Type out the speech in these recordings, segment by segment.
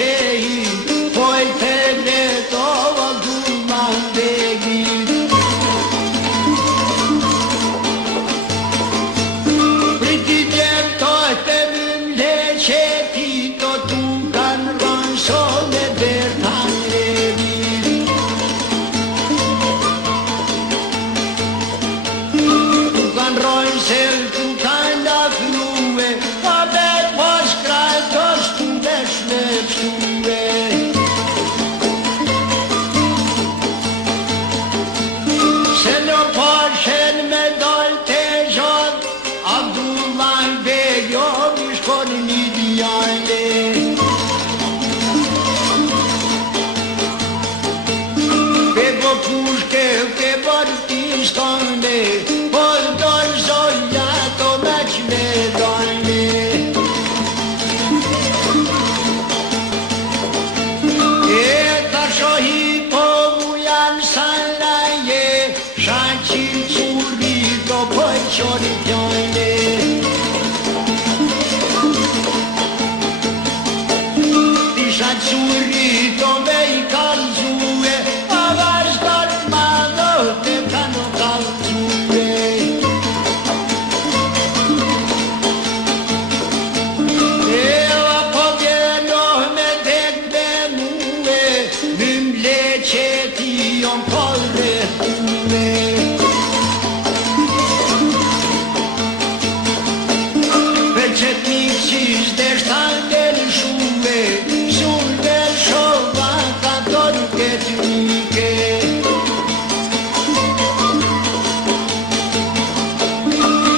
shehi, poj të letova duman begi. Priti djemtoj të mle që ti to tu kanë rënë sole bertan revi. Tu kanë rënë sel, tu kanë lafnue, pa bet pas kraj të shtuvesh me pështue. Se në pashen me dal të gjot, Abdullah Begjo mi shkon një djale. Bebo pushke, bebo rëtistone, po dojnë zonja to me që me dojnë. E ta shohi po mu janë sanaje, shaqin curi do për qori tjojnë. Tisha curi do me i kalzue, a vazhdojnë ma do të kanë kalzue. Eva po vjenoh me dek me nue, mle që ti jon po rrethue. Për që ti qish dhe shtan del shuve, sun del shova ka dorë këtë mike.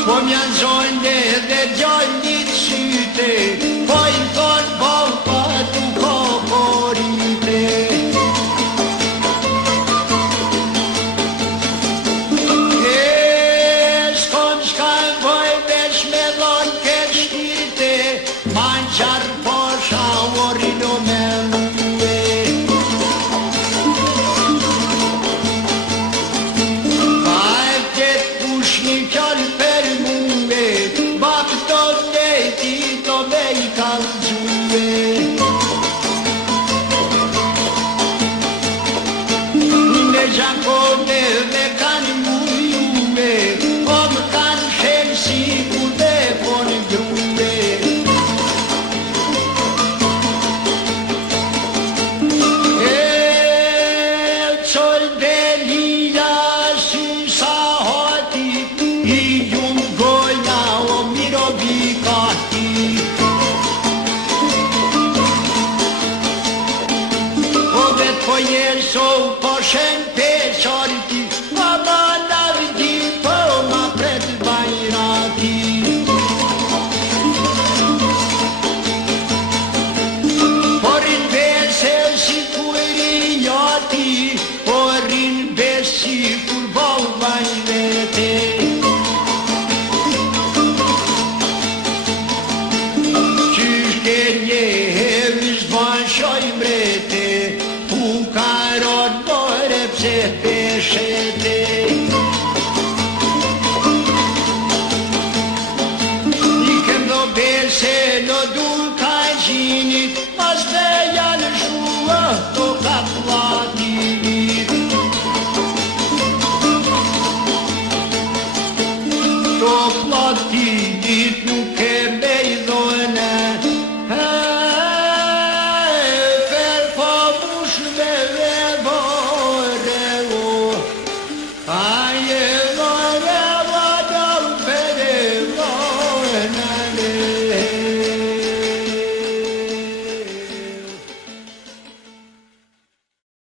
Po m'janë zonjë dhe gjollit syte, po i thonë bopa tu kokorite. E s'kon shkan voj veç me dhon këtë shtite, man qarë po shavorino me nue. Pa e këtë push një kjallë për muve, bak to neti to me i kalzue. Me gjakone me kanë mujue, po më kanë shenë si kur dhe po në grue. Qol belila si sa hati, i jum goja o miro bikati. O vet po jeso po shen peqarti, ma navdi po ma pret bajrati. Porin bese si kujri jati, porin besi kur bau bajvete. Qyshke një hevis banshoj mrete, pu karot bore pse peshete. Ikem do bese no dur ka gjinit, mas te janë shua to ka pla.